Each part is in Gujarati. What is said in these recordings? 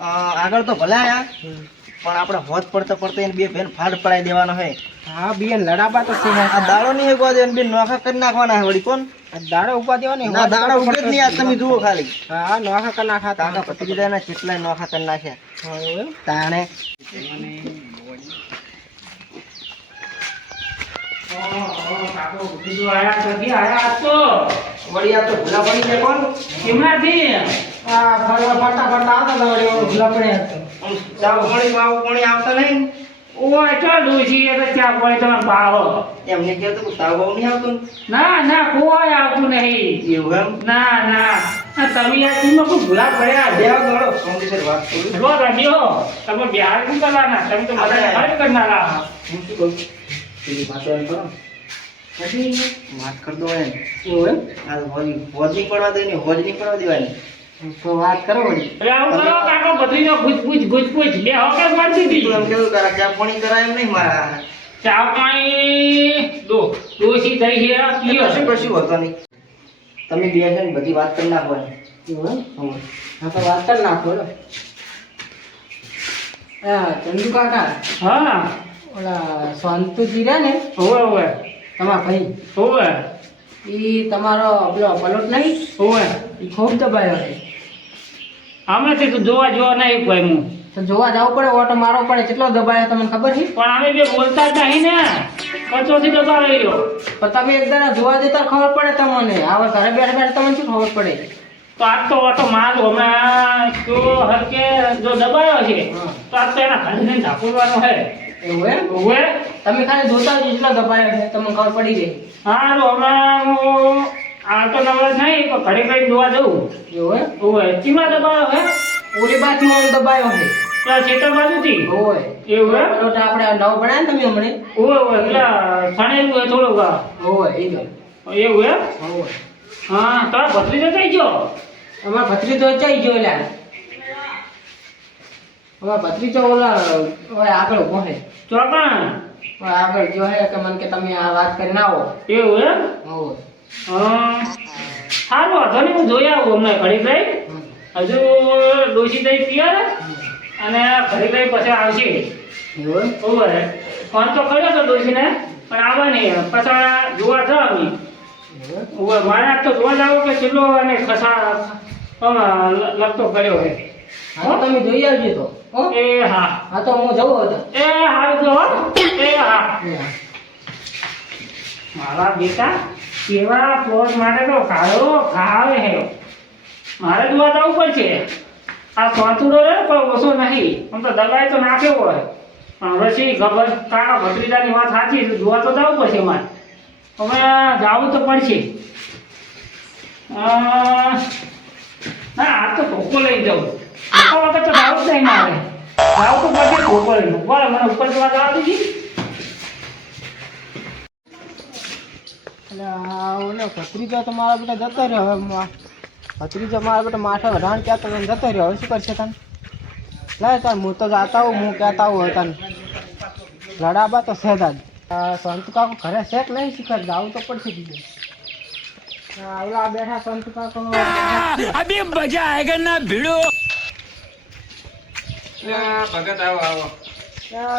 આગળ તો ભલે આયા પણ આપણે હોત પડતા પડતા એને બે બેન ફાડ પડાઈ દેવાનો હે. હા બેન લડાબા તો છે આ દાડો નહીં ઉભા દે બે નોખા કરી નાખવાના હે વળી કોણ આ દાડો ઉપા દેવાની ના દાડો ઉભે જ નહીં. આ તમે જુઓ ખાલી હા નોખા કરી નાખા કાકા ભત્રીજાના કેટલાય નોખા કરી નાખ્યા હા એવું તાણે વળી આ તો ભૂલા પડી જાય કોણ આ ફટાફટ આવતા હતા વળી ભૂલા પડ્યા હતા. ચા પાણી આવતા નહીં એમને કહેતો કે તાવ બાવ નહીં આવતો ને? એવું એમ બે દોડો સોમદીસર વાત કરું હું શું કહું પેલી વાતો એમ કરો પછી વાત કર દો એમ એવું એમ આ હોજ નહીં પડવા દે ને હોજ નહીં પડવા દેવાની તો વાત કરો વળી તું એમ કેવું કરા ચા પાણી કરાય એમ નહીં મારા કશું કશું હોતો નહીં તમે બે છે ને બધી વાત કરી નાખો એમ. એવું એમ હમ. હા તો વાત કરી નાખો લો ચંદુ કાકા ઓલા શાંતુજી રહ્યા ને તમારા ભાઈ ઈ તમારો પેલો પલોટ નહીં ઈ ખૂબ દબાયો છે હમણાંથી તો જોવા નહીં કોઈ હું તો જોવા જવું પડે ઓટો મારવો પડે કેટલો દબાયો તમને ખબર છે પણ અમે બે બોલતા જ નહીં ને કચોથી દબાવ રહ્યો પણ તમે એક દાડા જોવા જતા ખબર પડે તમને હવે ઘરે બેઠા બેઠા તમને શું ખબર પડે તો આજ તો ઓટો મારું હમણાં તો હરકે જો દબાયો છે તો આજ તો એના ઘરને ઢાંકવાનો હે એવું એમ ઓવે તમે ખાલી જોતા જ કેટલો દબાયો છે તમને ખબર પડી ગઈ હારું હમણાં હું આવતો નવરો નહીં તો ઘરે કઈ જોવા જવું એવું એમ ઓવે ચીમાં દબાયો હે ઓલી બાજુ આમ દબાયો છે તો ખેતર બાજુથી ઓય એવું એમ પલોટ આપણે નવો બનાવ્યો ને તમે હમણે ઓવે ઓવે પેલા સણેલું હોય થોડુંક ઓય એ ગયો એવું એમ ઓય હા તારા ભત્રીજો થઈ ગયો અમાર ભત્રીજો ચાઈ ગયો લ્યા અમાર ભત્રીજો ઓલા ઓય આગળ ઉભો છે ચોકણ ઓય આગળ જો હે કે મને કે તમે આ વાત કરીને આવો એવું એમ ઓય સારું વાંધો નહીં હું જોઈ આવું હમણાં ઘડી ગઈ હજુ ડોસી દઈ પિયર અને ઘડી ગઈ પછી આવશે એવું એમ ઓવર ફોન તો કર્યો તો ડોસીને પણ આવે નહીં પછી જોવા જાવ અમે ઓવર મારે આજ તો જોવા જાવ કે કેટલો અને ખસા લગતો કર્યો છે હા તો તમે જોઈ આવજો તો હો એ હા હા તો હું જવું હતો એ હારું તો હો. એ હા મારા બેટા કેવા પ્લોટ માટે તો કાળો ખાવે હે મારે જોવા જવું પડશે આ સોંતુડો રે કોઈ ઓછો નહીં આમ તો દબાઈ તો નાખ્યો હોય પણ પછી ખબર કાકા ભત્રીજાની વાત સાચી છે જોવા તો જવું પડશે મારે હવે જવું તો પડશે ના આ તો ધોકો લઈ જાઉં ધોકો વખત તો જવું જ નહીં મારે જવું તો પડશે ધોકો લઈને બોલે મને ઉપર જોવા જવા દીધી એટલે ઓલો ભત્રીજો તો મારા બેટા જતો રહ્યો હવે ભત્રીજો મારા બેટા માથા વઢાણ ક્યાં તો જતો રહ્યો હવે શું કરશે તને લે તાર હું તો જાતા હું કહેતા હું તને લડાબા તો સહેજ સંતુ કાકો ઘરે શેક નહીં શીખર જાવું તો પડશે બીજું આવલા બેઠા સંતુ કાકો અભી મજા આયેગા ના ભીડો ભગત આવો આવો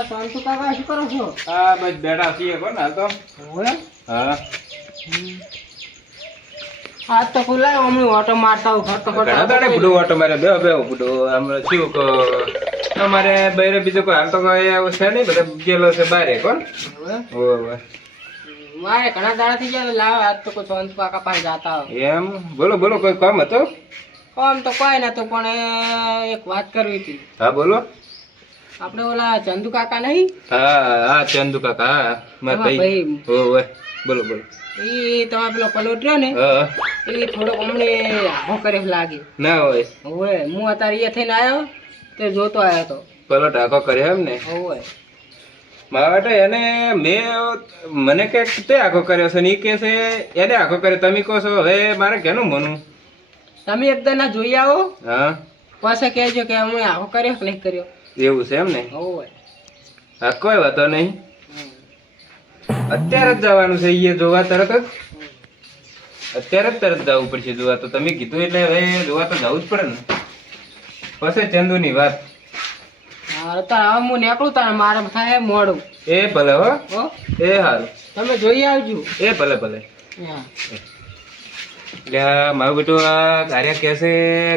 સંતુ કાકા શું કરો છો હા બસ બેઠા છીએ કોણ હાલ તો હોય હા આજ તો ખુલ્લા હમણાં ઓટો મારતા હું ફટો ઘણા દાડે બુડો ઓટો મારે બે બે બુડો હમણાં શું કહો અમારે બૈરે બીજો કોઈ હાલ તો કોઈ એવું છે નહીં બધા ગયેલો છે બારે કોણ ઓવે મારે ઘણા દાડા થઈ ગયા લાવ આજ તો કોઈ સંતુ કાકા પાસે જાતા હોય એમ બોલો બોલો કોઈ કામ હતો કામ તો કોઈ નતું પણ એક વાત કરવી હતી હા બોલો આપણે ઓલા ચંદુ કાકા નહીં હા હા ચંદુ કાકા હા મારા તમારા ભાઈ ભાઈ. ઓવે બોલો બોલો એ તમારે પેલો પલોટ રહ્યો ને હા એ થોડોક અમને આખો કરે લાગે ના હોય હવે હું અત્યારે અહીંયા થઈને આવ્યો તે જોતો આવ્યો તો પેલો ટાંકો કર્યો એમ ને હવે મારા માટે એને મને કે તે આખો કર્યો છે ને એ કે છે એને આખો કર્યો તમે કહો છો હવે મારે કેનું મનું તમે એકદમ ના જોઈ આવો હા પાછા કહેજો કે અમે આખો કર્યો કે નહીં કર્યો એવું છે એમ ને હવે હા કોઈ વાતો નહીં અત્યારે જ જવાનું છે એ જોવા તરત જ અત્યારે જ તરત જવું પડશે જોવા તો તમે કીધું એટલે હવે જોવા તો જવું જ પડે ને પછી ચંદુની વાત. હારું તાર હવે હું નીકળું તારે મારે થાય મોડું. એ ભલે હો. હો એ હારું. તમે જોઈ આવજો. એ ભલે ભલે. હા. એટલે આ મારું બેટું આ કાર્ય કહે છે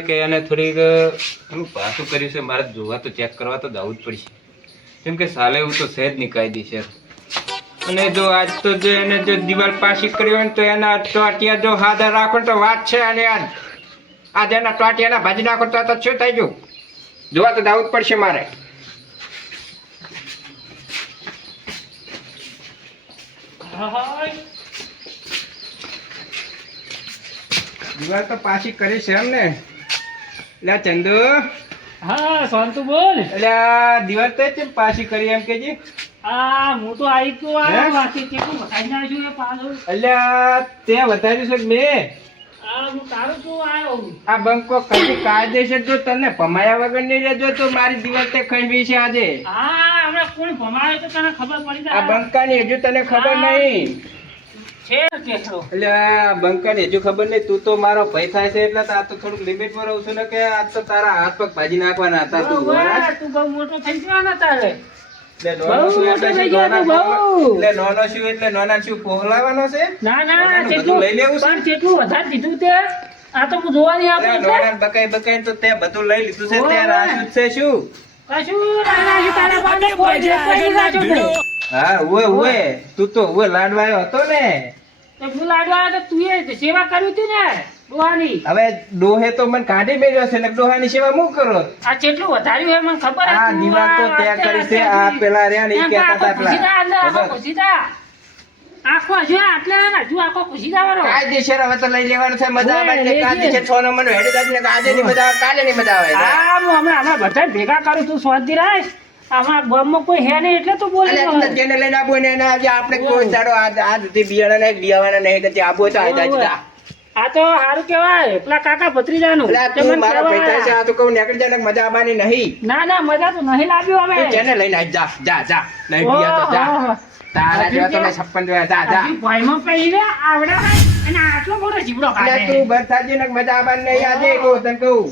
કે એને થોડીક એનું પાછું કર્યું છે, મારે જોવા તો ચેક કરવા તો જવું જ પડશે, કેમ કે સાલે એવું તો સહેજ નહીં કાયદેસર. અને જો આજ તો જો એને જો દિવાલ પાછી કરી હોય ને તો એના ટોટિયા જો હાથે રાખો ને તો વાત છે. અને આજ એના ટોટિયાના ભાજી નાખો તો શું થઈ ગયું? જોવા તો જવું જ પડશે મારે. દિવાલ તો પાછી કરી છે એમ ને? એટલે ચંદુ, હા શાંતુ બોલ. એટલે આ દિવાલ તો કેમ પાછી કરી એમ કેજી? હું તો આવી તો હે? વાંચી કેટલું વધારી નાખ્યું એ પાછું. એટલે તે વધાર્યું છે કે મેં? હું તારું તું આવ્યો. આ બંકો કદી કાયદેસર જો તને ભમાયા વગર નહીં રહેજો તો મારી દિવાલ તે ખંડવી છે આજે. હમણાં કોણ ભમાવે તો તને ખબર પડી આ બંકાની હજુ તને ખબર નહીં. છે કેટલો. એટલે આ બંકાની હજુ ખબર નહીં. તું તો મારો ભય થાય છે એટલે આ તો થોડુંક લિમિટમાં રહું છું ને કે આજ તો તારા હાથ પગ ભાજી નાખવાના હતા. તું તું બહુ મોટો થઈ ગયો ને તારે. એટલે નાનો શું એટલે શું એટલે નાના શું પોહલાવાનો છે? ના નાનાનું જેટલું બધું લઈ લેવું છે? પણ જેટલું વધારે દીધું તે આ તો હું જોવાની એટલે આપું નાના બકાઈ બકાઈ તો તે બધું લઈ લીધું છે. તે રાખ્યું જ છે શું? કશું નાના છે તારા બાને કોઈ જે કોઈ રાખ્યો છે. હા ઓએ તું તો ઓએ લાડવાયો હતો ને. તો હું લાડવા તો તું એ સેવા કરી હતી ને ડોહાની. હવે ડોહે તો મને કાઢી મેળ્યો છે ને ડોહાની સેવા હું કરો. આ કેટલું વધાર્યું હે મને ખબર આ દિવાલ તો ત્યાં કરી છે. આ પેલા રહ્યા ને ઈ કહેતા હતા પેલા. આખો હજુ આટલે હજુ આખો ખુશી જવાનો. કાયદેસર હવે તો લઈ લેવાનું છે. મજા આવે એટલે કાયદેસર 6 નંબરનો હેડ દાદીને આજે ની મજા આવે કાલે ની મજા આવે. હું હમણાં આના બધા ભેગા કરું તું શાંતિ રાખ. આમાં ગામમાં કોઈ હે નહીં એટલે તું બોલે. એટલે તું જેને લઈને આવો ને એને આજે આપણે કોઈ દાડો આ સુધી બિયાણા ને બિયાવાના નહીં કે આવો તો આ દાદા. આ તો સારું કેવાય પેલા કાકા ભત્રીજાનું. એટલે તું મારા પૈસા છે આ તો કહું નીકળી જાય ને મજા આવવાની નહીં. ના મજા તો નહીં લાવ્યું અમે. તું જેને લઈને આજ જા જા જા નહીં બિયા તો જા. તારા જેવા તો મેં 56 જોયા. જા જા. ભાઈમાં પહેરીને આવડા અને આટલો મોટો જીવડો એટલે કાઢે. તું બરસાજી ને મજા આવવાની નહીં આજે કહું તને કહું.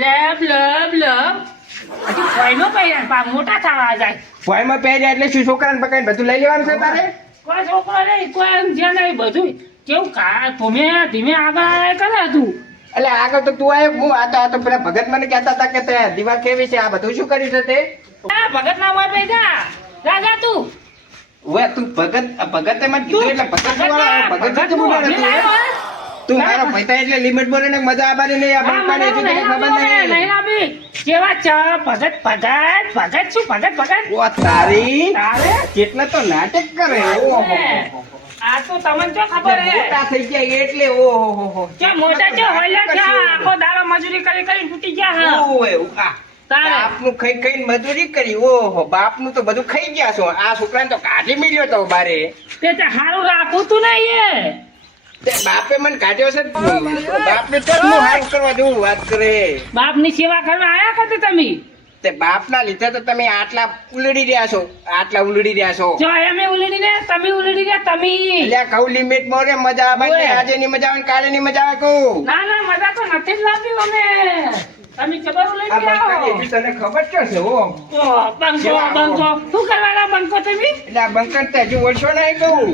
લબ હજી ભાઈમાં પહેર્યા પા મોટા થવા જાય. ભોયમાં પહેર્યા એટલે શું છોકરાને પકડીને બધું લઈ લેવાનું છે તારે? કોઈ છોકરો નહીં કોઈ એમ જે નહીં બધું કેવું ધીમે આગળ આવે કરે તું. એટલે આગળ તો તું આવ્યો હું આ તો પેલા ભગત મને કહેતા હતા કે તે દિવાલ કેવી છે આ બધું શું કર્યું છે તે? ભગત ના મોર પૈસા રાજા તું. ઓય તું ભગતે મને કીધું એટલે ભગત શું બોલે તું? તું મારો પૈસા એટલે લિમિટ બોલે ને મજા આવવાની નહીં. આ બંકાને હજુ તને ખબર નહીં. નહીં આપી કેવા ચા ભગત શું ભગત ઓ તારી તારે કેટલા તો નાટક કરે. ઓહો આ તો તમને જો ખબર હે મોટા થઈ ગયા એટલે ઓહો કે મોટા જો હોયલા છે આખો દાડો મજૂરી કરી તૂટી ગયા હે. ઓય તારે બાપનું ખાઈ ખાઈને મજૂરી કરી. ઓહો બાપનું તો બધું ખાઈ ગયા છો. આ છોકરાને તો કાઢી મળ્યો તો બારે. તે હારું રાખું તું નહીં એ તે બાપે મને કાઢ્યો છે. બાપને તો હું હારું કરવા જેવું વાત કરે. બાપની સેવા કરવા આયા કરતે તમે. તે બાપના લીધે તો તમે આટલા ઉલડી રહ્યા છો. જો અમે ઉલડી ને તમે ઉલડી રહ્યા તમે. એટલે કઉ લિમિટ માં રે મજા આવે ને આજે ની મજા આવે ને કાલે ની મજા આવે કહું. ના મજા તો નથી જ લાવી અમે. તમે ખબર ઉલડી આ રહ્યા બંકાની હજી તને ખબર છે ઓ બંકો શું કરવાના બંકો તમે એટલે આ બંકર તે હજુ ઓળશો નહીં કહું.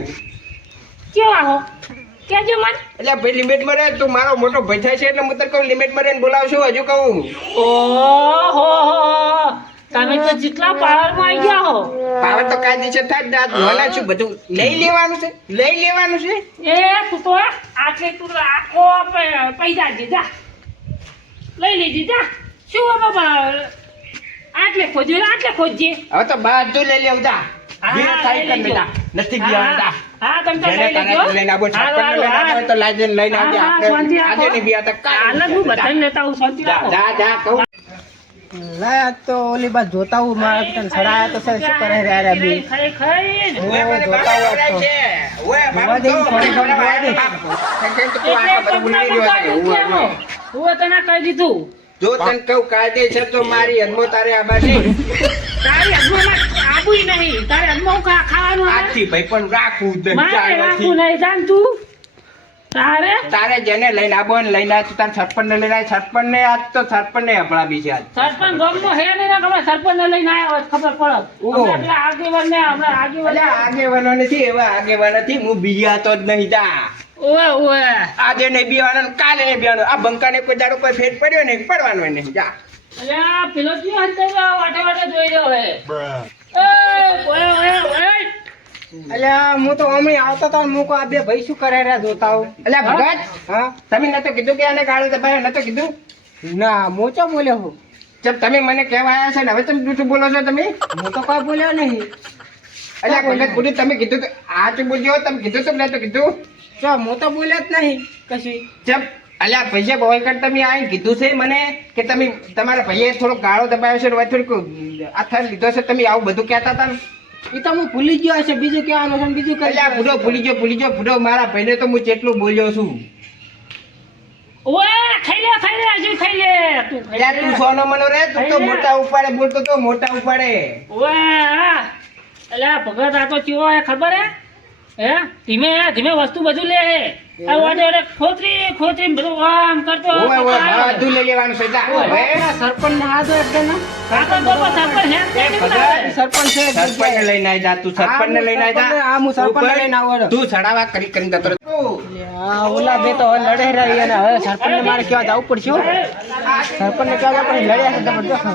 કેવા હો કેજો મન. એટલે ભાઈ લિમિટ માં રહે. તું મારો મોટો ભાઈ થાય છે એટલે હું તને કહું લિમિટ માં રહીને બોલાવશું હજુ કહું. ઓહો તમે તો જેટલા પાવર માં આવી ગયા હો. પાવર તો કાયદેસર થાય જ. નાના છું બધું લઈ લેવાનું છે. એ તું તો આટલે તું આખો પૈસા દીધા લઈ લીધી જા. શું બાબા આટલે ખોજે હવે તો બધું લઈ લેવું જા. નથી બિયાવાના. હા તમે તો જેને લઈ લેજો. લઈને આવો છાપણ લઈને આવો તો લઈને આવજે. આપણે આજે નહીં બિયાતા કાલે હાલ હું બધાને લેતા આવું શાંતિ રાખો. જા કહું. લાય તો ઓલી બાદ જોતા હું મારા તને સડાયા તો સર શું કરે રે રે બી. ખાઈ ઓય મને જોતા હોય તો. ઓય બાપ તો હું તને કહી દીધું જો તને કહું કાયદેસર તો મારી હદમો તારે આબાજી તારી હદમાં આબુય નહીં તારે હદમાં ખાવાનું આવે. આજથી ભાઈ પણ રાખવું જ મારે ચાલ રાખવું નથી. નહીં જાણ તું તારે જેને લઈને આવો ને લઈને આવ, તું તાર સરપંચ ને લઈને આવ. સરપંચ ને આજ તો સરપંચ ને હંભળાવી છે આજ. સરપંચ ગામનો હે નહીં ને ખબર સરપંચ ને લઈને આવ્યા હોય તો ખબર પડે. ઓહો. અમે એટલા આગેવાન ને હમણાં આગેવાન અલ્યા આગેવાનો નથી, એવા આગેવાન નથી. હું બીજાતો જ નહીં તા. ઓએ આજે નહીં બીવાનો ને કાલે નહીં બીવાનો. આ બંકાને કોઈ દાડો કોઈ ફેર પડ્યો ને પડવાનો નહીં. જા. અલ્યા પેલો કયો હંતે વાટે વાટે જોઈ રહ્યો હે. ઓએ અલ્યા હું તો અમે આવતો તો હું કહું આ બે ભાઈ શું કરે રહ્યા જોતા હોઉં. અલ્યા ભગત, હા તમે નતો કીધું કે આને ગાળો દબાયો, નતો કીધું? ના હું ચો બોલ્યો હું. જબ તમે મને કહેવા આવ્યા છે ને હવે તમે જૂઠું બોલો છો તમે? હું તો કોઈ બોલ્યો નહીં. અલ્યા ભગત પૂરી તમે કીધું તો આ તો બોલજો, તમે કીધું તો નતો કીધું? ચો હું તો બોલ્યો જ નહીં કશું. જબ અલ્યા પૈસા બોય કર તમે આવીને કીધું છે મને કે તમે તમારા ભાઈએ થોડો ગાળો દબાયો છે ને હવે થોડીક આથા લીધો છે, તમે આવું બધું કહેતા હતા ને? એ તો હું ભૂલી ગયો છે, બીજું કહેવાનું છે બીજું કઈ. અલ્યા ભૂલો ભૂલી ગયો ભૂલો. મારા ભાઈને તો હું જેટલું બોલ્યો છું. ઓએ ખાઈ લે હજુ ખાઈ લે તું ખાઈ અલ્યા તું સોનો મનો રે, તું તો મોટા ઉપાડે બોલતો તો મોટા ઉપાડે. ઓએ અલ્યા ભગત આ તો ચેવો હે ખબર હે ધીમે ધીમે વસ્તુ બધું લે હે. આ વાડે વાડે ખોતરી બધું આમ કરતો ઓય બધું લઈ લેવાનું છે. જા હવે સરપંચ ને આ તો એકદમ સરપંચ છે. સરપંચ ને લઈને આવી જા, તું સરપંચ ને લઈને આવી જા. હું સરપંચ ને લઈને આવું. તું સડાવા કરીને જતો રહે. ઓલા બે તો લડે રહી અને હવે સરપંચ ને મારે કેવા જવું પડશે. સરપંચ ને કેવા જવું પડે, લડ્યા છે જબરદસ્ત.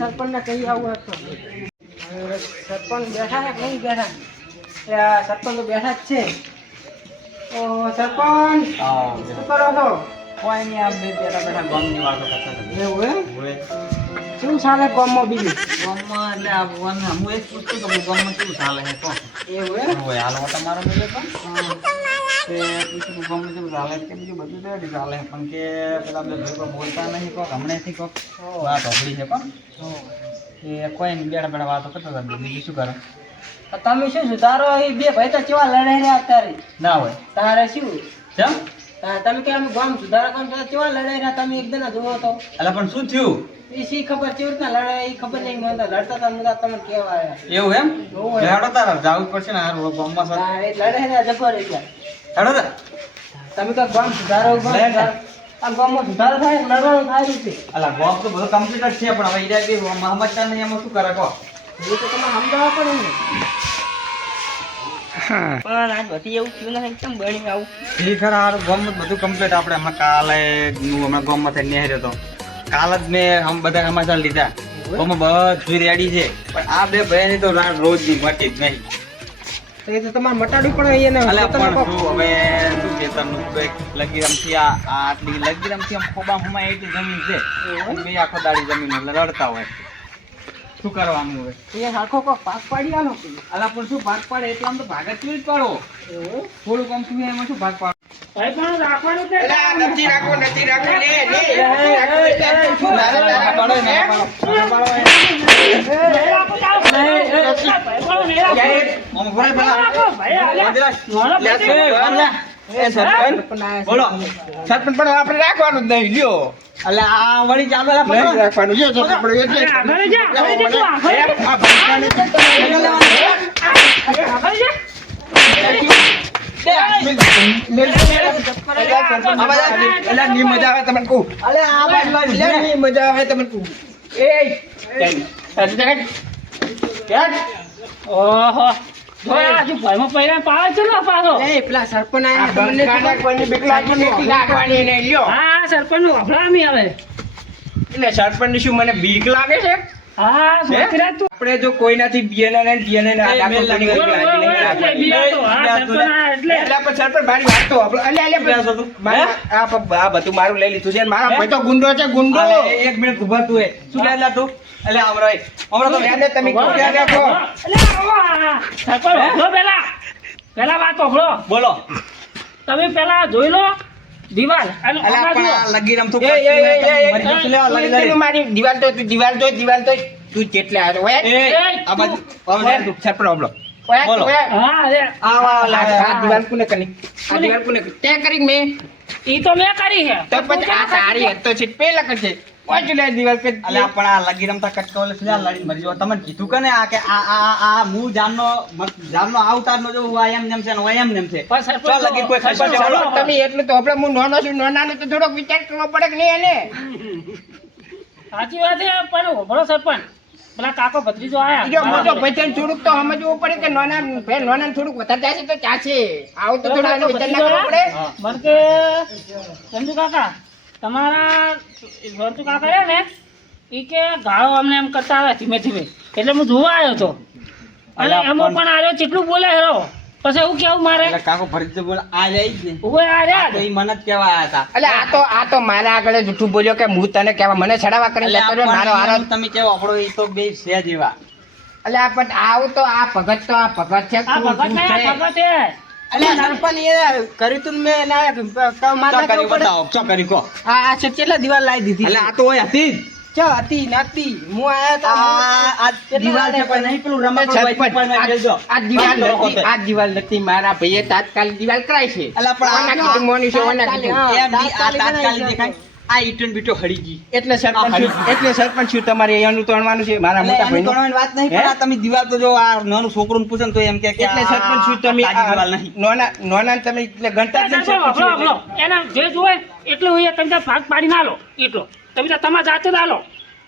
સરપંચ ને કહી આવું હતું. સરપંચ બેઠા છે નહીં બેઠા? સરપંચ તો બેઠા જ છે. ઓ સરપંચ શું કરો છો? કોઈ નહીં, આ બે બેઠા ગામની વાતો કરતા હતા. એવું હે? શું ચાલે ગામમાં બીજું? ગામમાં એટલે આ હું એ જ પૂછતું કે ગામમાં કેવું ચાલે છે તો એવું હે? હોય હાલ તમારો મળે પણ તે પૂછ્યું ગામમાં કેવું ચાલે કે બીજું બધું તો રેડી ચાલે પણ કે પેલા બે ભાઈ બોલતા નહીં કોક હમણાંથી કોક વાત હોભળી છે પણ એ કોઈ નહીં બેઠા બેઠા વાતો કરતા હતા. બીજું શું કરે? તમે શું સુધારો? એ બે ભાઈ તો કેવા લડાઈ રહ્યા અત્યારે. ના હોય તારે શું? કેમ? તમે કે અમે ગામ સુધારો કરો છો, કેવા લડાઈ રહ્યા તમે એકદમ જોવો તો? એટલે પણ શું થયું એ શી ખબર કેવી રીતના લડાઈ, એ ખબર નહીં. મને તો લડતા હતા મુદા તમને કેવા આવ્યા. એવું એમ? હોય. હેડો તારા જવું જ પડશે ને હારું ગામમાં સર. એ લડાઈ રહ્યા જબર એટલે. હેડો તાર. તમે કહો ગામ સુધારો ગામ લે ને. સુધારો. આ ગામમાં સુધારો થાય લડવાનું થાય છે. અલા ગામ તો બધું કમ્પ્લીટ છે પણ હવે ઈરા બી સમજતા નહીં એમાં શું કરે કહો? એ તો તમે સમજાવવા પડે ને. પણ આજ બધી એવું થયું નથી કેમ બની આવું ઠીક ખરા હારું ગામમાં બધું કમ્પ્લીટ આપણે હમણાં કાલે હું હમણાં ગામમાં થઈને નેહર્યો હતો. કાલ જ મેં બધા સમાચાર લીધા. ગામમાં બધું રેડી છે પણ આ બે ભાઈની તો રોજની મટી જ નહીં. એ તો તમારે મટાડવું પડે અહીંયા. અલા પણ શું હવે શું ખેતરનું કંઈક લગીરમથી આ આટલી લગીરમથી આમ ખોબા ખોબા એટલી જમીન છે બે આખો દાડી જમીન એટલે લડતા હોય. શું કરવાનું હવે? એ આખો કોક પાક પાડી આલો. અલા પણ શું ભાગ પાડે એટલે આમ તો ભાગ જ કેવી જ પાડો. થોડું કામ શું એમાં શું ભાગ પાડો? ભાઈ પણ રાખવાનું છે. એલા નથી રાખવું. લે લે આમ ઘોડે પેલા બોલો સરપંચ પણ આપણે રાખવાનું જ નહીં. લ્યો અલે આ વળી ચાલુ નહીં રાખવાનું. લ્યો સરપંચ પણ એટલે મજા આવે તમને કહું. અલે આ બાજુ મજા આવે તમને કહું. ઓહો જોયા હજુ ભાઈમાં પૈરા પાવે છે ને પાછો. એ પેલા સરપંચ આયા તમને કોઈને બીક લાગી નથી લાગવાની નહીં. લ્યો હા સરપંચ નું વફરામી આવે. એટલે સરપંચ ની શું મને બીક લાગે છે? હા સોચરા તું આપણે જો કોઈનાથી બિયાના ને ડિયાના ને આડા કોઈની બીક લાગી નહીં લાગવાની. બિયાતો હા સરપંચ એટલે એટલે પણ સરપંચ મારી વાત તો આ બધું મારું લઈ લીધું છે. મારા ભાઈ તો ગુંડો છે ગુંડો. એક મિનિટ ઉભા તું એ શું કહેલા તું? અલે હમણાં તો એને તમે ક્યાં રાખો? એટલે સરપંચ વફરો પેલા વાત વફરો. બોલો. તમે પેલા જોઈ લો દિવાલ અને અલા પણ આ લગીરમ તો મારી દિવાલ તો દિવાલ તો તું જેટલે આવ્યો હોય આ બાજુ સરપંચ ઓબલો બોલો. હા અરે આ દિવાલ કોને કરી? આ દિવાલ કોને કરી? તે કરી મેં ઈ તો મેં કરી છે તો પછી આ તારી હતો છે પેલા કરશે. પાંચ લે દિવાલ કે અલ્યા પણ આ લગી રમતા કટકો એટલે શું લડીને મરી જાવ તમને કીધું કે ને આ કે આ હું જાનનો આવતારનો જો હું આ એમ નેમ છે ને હું એમ નેમ છે પણ સરપંચ ચાલ લગી કોઈ ખર્ચો સરપંચ ચાલો. તમે એટલું તો આપણે હું નાનો છું નાનાનો તો થોડોક વિચાર કરવો પડે કે નહીં એને સાચી વાત છે પણ ઉભરો સરપંચ પેલા કાકો ભત્રીજો ઈ જો મોટો આયા ભાઈ થોડુંક તો સમજવું પડે કે નાના ભાઈ નાના થોડુંક વધારે જાય છે તો ચાલશે આવું તો થોડું એનો વિચાર ના કરવો પડે મને કે ચંદુ કાકા તમારા ચંદુ કાકા રહ્યા ને ઈ કે ગાળો અમને એમ કરતા આવે ધીમે ધીમે એટલે હું જોવા આવ્યો હતો અને અલા, એમાં પણ આવ્યો કેટલું બોલે હેરો પછી એવું કેવું મારે એટલે કાકો ફરીથી બોલ આ જાય જ ને ઉભો આ રહ્યા તો ઈ મને જ કહેવા આયા હતા એટલે આ તો મારા આગળ જૂઠું બોલ્યો કે હું તને કહેવા મને છડાવા કરીને એટલે જતો રહ્યો, મારો હારો તમે કેવો આપણો ઈ તો બે છે જેવા એટલે આ પણ આવું તો આ ભગત છે આ ભગત ને ભગત હે એટલે સરપંચ એ કર્યું તું મેં ના મારા ચો કરી બતાવો ચો કરી કો આ છે કેટલા દિવાલ લાવી દીધી એટલે આ તો હોય હતી જ. ચો હતી નતી હું આયા આ દિવાલ છે પણ નહીં પેલું રમકડું હોય સરપંચ, ઉપર માં ખેલજો. આ દિવાલ નથી આ દિવાલ નથી મારા ભાઈએ તાત્કાલિક દિવાલ કરાઈ છે અલા પણ આ ઓના કીધું મોની છે ઓના કીધું એમ બી આ તાત્કાલિક દેખાય આ ઈટન બીટો હળી ગઈ એટલે સરપંચ શું તમારે એનું તોડવાનું છે મારા મોટા એટલે ભાઈનું એની વાત નહીં હે? પણ આ તમે દિવાલ તો જો આ નાનું છોકરું પૂછે ને તો એમ કે એટલે સરપંચ શું તમે તાજી દિવાલ નહીં નોના તમે એટલે ગણતા જ નથી સરપંચ અભલો શું અભલો એના જે જોવે એટલું હોય તમે ત્યાં ભાગ પાડી ના લો એટલો તમે ત્યાં તમારા જાતે ના લો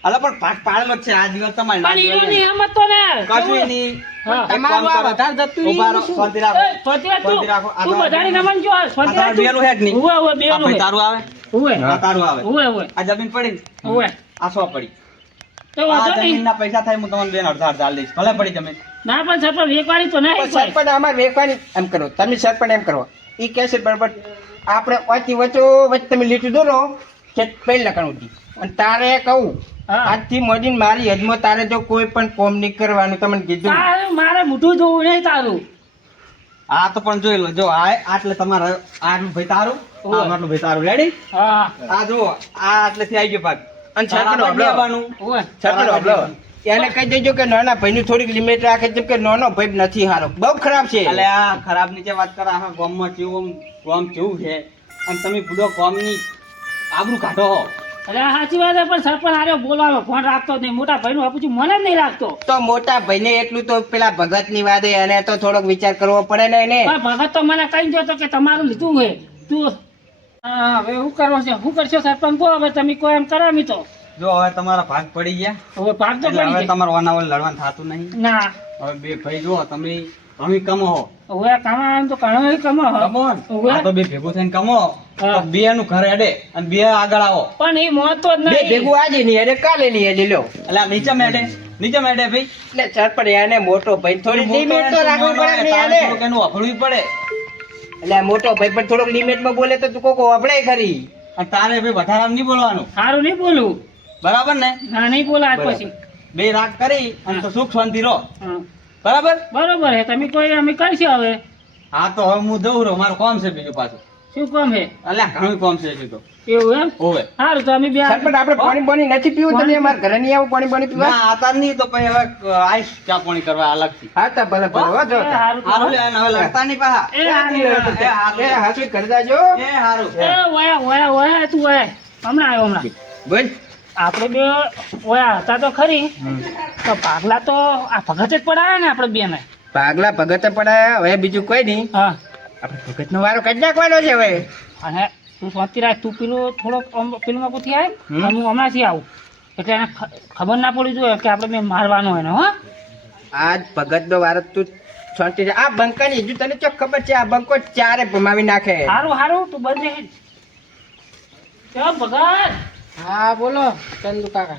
અલા પણ ભાગ પાડેલો જ છે આ દિવાલ તમારી ના પણ દિવાલ ઈયોની નહીં. હિંમત તો ને કશું નહીં. હા. એક કામ તમારું આ કરો. વધારે જતું નહીં, ઉભા રહો, શું? શાંતિ રાખો. એ, સ્વતિરાજ તું શાંતિ રાખો. આ તું તમારું બધાની નમન જો આ સ્વતિરાજ તમારું બેનું હેડ નહીં. ઉવે ઉવે આ બેનું ભાઈ હે. તારું આવે ઉવે આ તારું આવે ઉવે ઉવે આ જમીન પડી ને ઉવે આ સો પડી તો આ વાંધો નહીં જમીનના પૈસા થાય હું તમને બેન અડધા અડધા આલી દઈશ ભલે પડી જમીન ના પણ સરપંચ વેકવાની તો નહીં પણ સરપંચ અમારે વેચવાની એમ કરો તમે સરપંચ એમ કરો ઈ કહે છે બરાબર આપણે ઓછી વચ્ચે તમે લીટું દોરો કે પહેલા લખણ ઉઠી અને તારે કહું હા. આજથી મોડીને મારી હદમાં તારે જો કોઈ પણ કોમ નહીં કરવાનું તમને કીધું તારે મારે મોઢું જોવું નહીં તારું આ તો પણ જોઈ લો જો આ આટલે તમારે આટલું ભાઈ તારું ઓવે. આટલું ભાઈ તારું રેડી હા આ જો આ આટલેથી આવી ગયો ભાગ અને સરપંચ આ હબળો. આવવાનું. ઉવે સરપંચ હબળો. એને કહી દેજો કે નાના ભાઈની થોડીક લિમિટ રાખે જેમ કે નાનો ભાઈ નથી હારો બહુ ખરાબ છે એટલે આ ખરાબ નીચે વાત કરો આખા ગામમાં કેવું ગામ કેવું છે અને તમે પૂરો ગામની આબરૂ કાઢો હો. અરે આ સાચી વાત છે પણ સરપંચ આરે બોલવાનો ફોન રાખતો જ નહીં મોટા ભાઈનું આપું મને જ નહીં રાખતો તો મોટા ભાઈને એટલું તો પેલા ભગત ની વાત હે, એને તો થોડોક વિચાર કરવો પડે ને એને પણ ભગત તો મને કહી દો તો કે તમારું લીધું હોય તું હા, હવે શું કરવો છે શું કરશો સરપંચ કહો હવે તમે કોઈ એમ કરાવી તો જો હવે તમારા ભાગ પડી ગયા હવે ભાગ તો એટલે પડી હવે જાય તમારે વાનાવલ લડવાનું થતું નહીં ના હવે બે ભાઈ જો તમે તમે કમો હવે કમાવાનું તો ઘણો કમો કમો ને? હવે? આ તો બે ભેગું થઈને કમો હા. તો બે નું ઘર હેડે અને બે આગળ આવો પણ એ મોતો જ બે નહીં ભેગું આજે નહીં અરે કાલે લઈએ લો એટલે આ નીચે મેડે ભાઈ એટલે સરપંચ એને મોટો ભાઈ થોડી લિમિટ તો રાખવું પડે ને તારે એને થોડુંક એનું અફળવું પડે એટલે આ મોટો ભાઈ પણ થોડોક લિમિટ માં બોલે તો તું કોકો વપડે ખરી અને તારે ભાઈ વધારે નહીં બોલવાનું સારું નહીં બોલું બરાબર ને ના નહીં બોલા આજ બરાબર. પછી બે રાગ કરી અને તો સુખ શાંતિ રહો હા. બરાબર બરોબર હે તમે કોઈ અમે કરશો હવે હા તો હવે હું દઉં રહું મારું કામ છે બીજું પાછું શું કામ હે અલ્યા ઘણું કામ છે હજુ તો એવું એમ હોવે સારું તો અમે બે સરપંચ આપણે પાણી પાણી નથી પીવું તમે અમારા ઘરે નહીં આવો પાણી પાણી પીવા ના આતા નહીં તો પછી હવે આઈશ ચા પાણી કરવા અલગથી હા તો ભલે ભલે હો જો એ હારું તો. હારું લે અને હવે લડતા નહીં પાહા એ હારું. એ હારું. એ હાસુ કરી દેજો એ હારું એ ઓયા ઓયા ઓયા તું ઓયા હમણાં આવ્યો હમણાં બોલ આપણે બે ઓયા હતા તો ખરી તો પાગલા તો આ ભગત જ પડાયા ને આપણે બે ને પાગલા ભગતે પડાયા હવે બીજું કોઈ નહીં હા આપણે ભગત નો વારો કાઢી નાખવાનો છે હવે અને તું શાંતિ રાખ તું પેલું થોડોક પેલું પૂછી આવે હમ. અને હું હમણાંથી આવું એટલે એને ખબર ના પડી જોઈએ કે આપણે બે મારવાનો એને હો આજ ભગત નો વારો તું શાંતિ છે આ બંકાની હજુ તને ચો ખબર છે આ બંકો ચારે ભમાવી નાખે સારું સારું તું બંધ રહે ચલ ભગત હા બોલો ચંદુ કાકા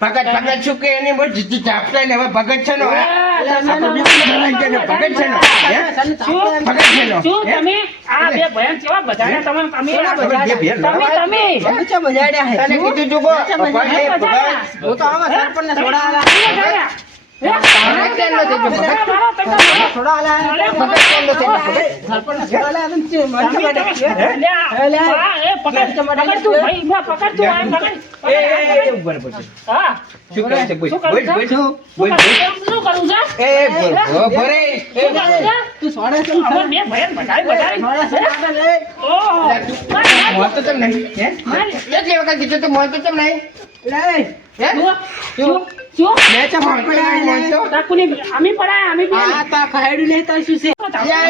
ભગત શું કે એની બોલ જીતી ચાપતા ને હવે ભગત છે નો હે? આપણે બીજું જણાઈ ગયા ને ભગત છે નો હે? ભગત છે નો શું હે? તમે આ બે ભયન કેવા બધાને તમે તમે કોના બધાને? બે ભેર તમે તને કીધું તું કો ભગત એ ભગત. હું તો આવા સરપંચને છોડાવ્યા. ચેન નો થઈ ગયો. મારો તમને થોડા આલે મગજ ચેન નો થઈ ગયો. સરપંચ થોડા આલે આદમ છે મને તમે માટે પકડ તું ભાઈ ના પકડ તું આ પકડ ઉપર પડશે. હા શું કરે છે બોલ શું કરું બોલ છું? બોલ શું કરું છે એ બોલ ભરે શું કરું છે? તું સોડે છે હવે મેં ભયન બધાય ઓહો મોત તો ચમ નહીં હે કેટલી વખત કીધું તું મોત તો ચમ નહીં લે હે શું મે ચમ મોત પડાય મોત તો તાકુની આમી પડાય આમી આ તા ખાયડું નહીં તાર શું છે પડાય